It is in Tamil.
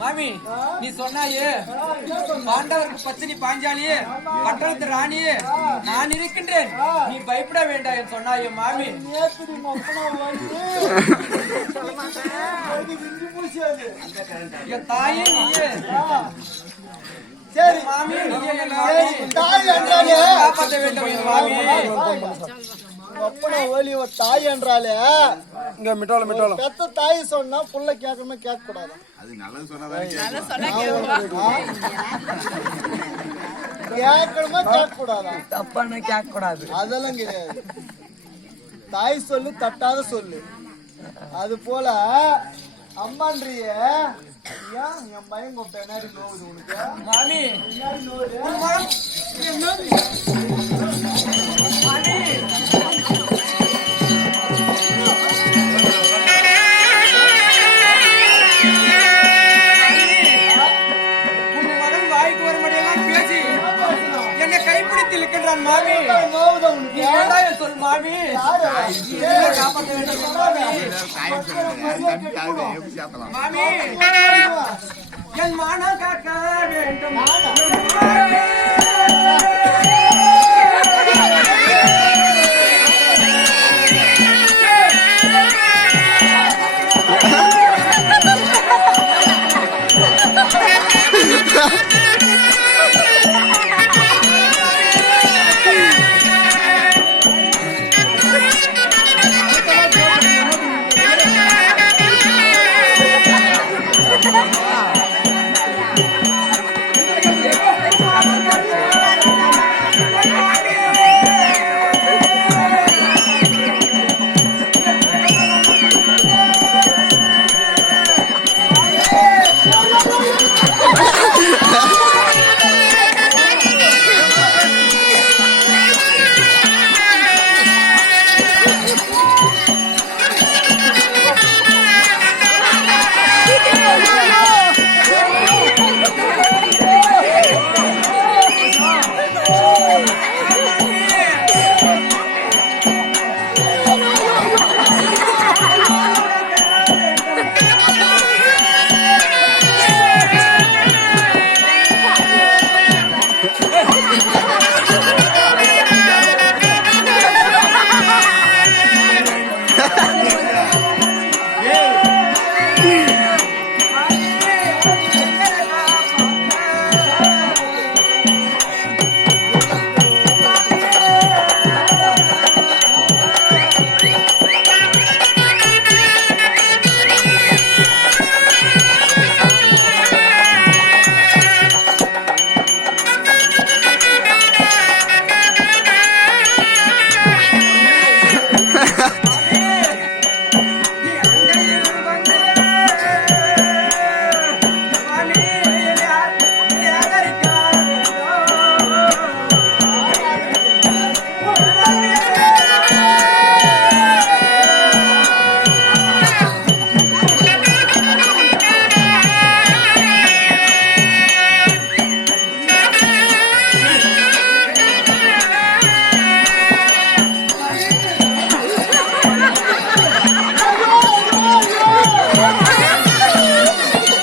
மாமி நீ சொன்னாயே பாண்டவருக்கு பத்தினி பாஞ்சாலி பட்டணத்து ராணி நான் இருக்கின்றேன் நீ பயப்பட வேண்டாம் என்று சொன்னாயே மாமி. என் தாயே நீயே சரி மாமி காப்பாற்ற வேண்டும் மாமி. தாய் என்றாலே இங்க மிட்டால மிட்டால பெத்த தாய் சொன்னா புள்ள கேட்கணுமா கேட்க கூடாது. அது நல்லது சொன்னா கேட்கணுமா கேட்க கூடாதா? தப்பான கேட்க கூடாது அதெல்லாம் கிடையாது. தாய் சொல்லு தட்டாத சொல்லு. அது போல அம்மான்றிய என் பையன் பின்னாடி நோவுது உனக்கு மாமி. கைப்பிடித்து இழுக்கின்றான் மாமி. சொல் மாமி மாமி என் மானம் காக்க வேண்டும்.